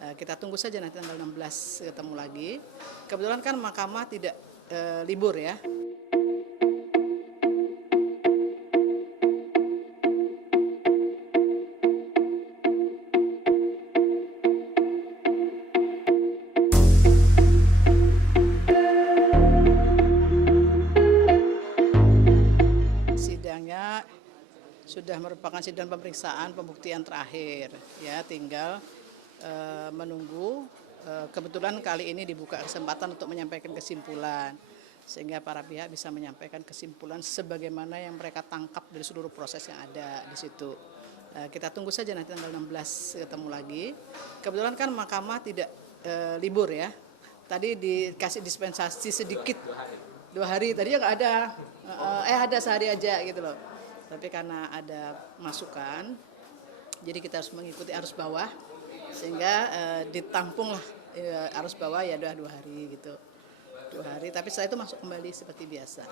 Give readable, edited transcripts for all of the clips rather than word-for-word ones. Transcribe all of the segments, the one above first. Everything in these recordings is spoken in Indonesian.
Kita tunggu saja nanti tanggal 16 ketemu lagi. Kebetulan kan Mahkamah tidak libur ya. Sidangnya sudah merupakan sidang pemeriksaan pembuktian terakhir ya, tinggal menunggu. Kebetulan kali ini dibuka kesempatan untuk menyampaikan kesimpulan sehingga para pihak bisa menyampaikan kesimpulan sebagaimana yang mereka tangkap dari seluruh proses yang ada di situ. Kita tunggu saja nanti tanggal 16 ketemu lagi. Kebetulan kan Mahkamah tidak libur ya. Tadi dikasih dispensasi sedikit 2 hari, tadi nggak ada, ada sehari aja gitu loh. Tapi karena ada masukan, jadi kita harus mengikuti arus bawah, sehingga ditampung lah arus bawah ya udah 2 hari gitu. 2 hari, tapi setelah itu masuk kembali seperti biasa.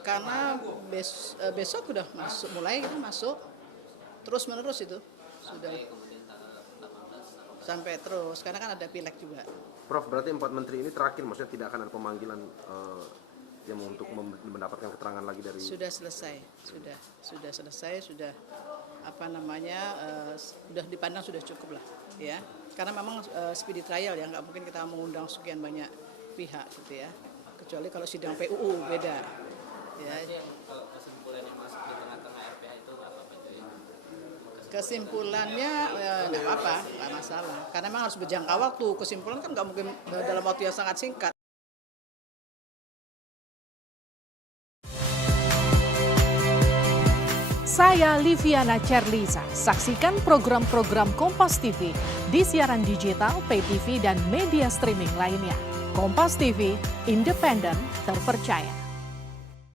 Karena besok udah mulai kita masuk, terus menerus itu sudah sampai terus, karena kan ada pileg juga. Prof, berarti 4 menteri ini terakhir, maksudnya tidak akan ada pemanggilan yang untuk mendapatkan keterangan lagi dari... Sudah selesai, sudah sudah dipandang sudah cukup lah ya. Karena memang speedy trial ya, nggak mungkin kita mengundang sekian banyak pihak gitu ya. Kecuali kalau sidang PUU beda. Ya. Kesimpulannya masuk di tengah-tengah RPH itu apa Pak? Kesimpulannya nggak apa-apa, nggak masalah. Karena memang harus berjangka waktu. Kesimpulan kan nggak mungkin dalam waktu yang sangat singkat. Saya Liviana Cerlisa. Saksikan program-program Kompas TV di siaran digital, pay TV, dan media streaming lainnya. Kompas TV, independen, terpercaya.